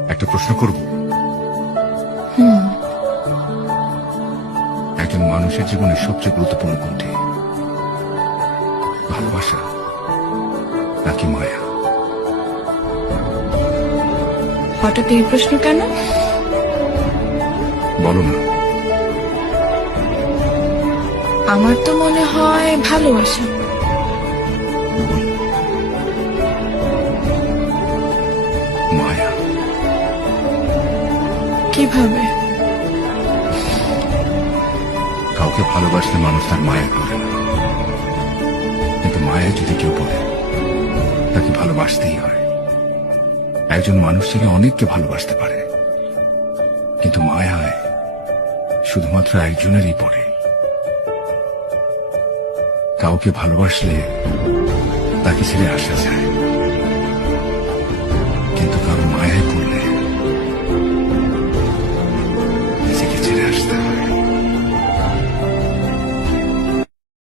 একটা প্রশ্ন করব। একজন মানুষের জীবনে সবচেয়ে গুরুত্বপূর্ণ কোনটি? ভালোবাসা নাকি মায়া? হঠাৎ এই প্রশ্ন কেন? বলো না। আমার তো মনে হয় ভালোবাসা। ভুল। মায়া। কিভাবে? কাউকে ভালোবাসলে মানুষ তার মায়া করে না, কিন্তু মায়া যদি কেউ পড়ে তাকে ভালোবাসতেই হয়। একজন মানুষ ছেলে অনেককে ভালোবাসতে পারে, কিন্তু মায়ায় শুধুমাত্র একজনেরই পড়ে। কাউকে ভালোবাসলে তাকে ছেড়ে আসা যায়, কিন্তু কারো মায়ায় পড়লে নিজেকে ছেড়ে আসতে হয়।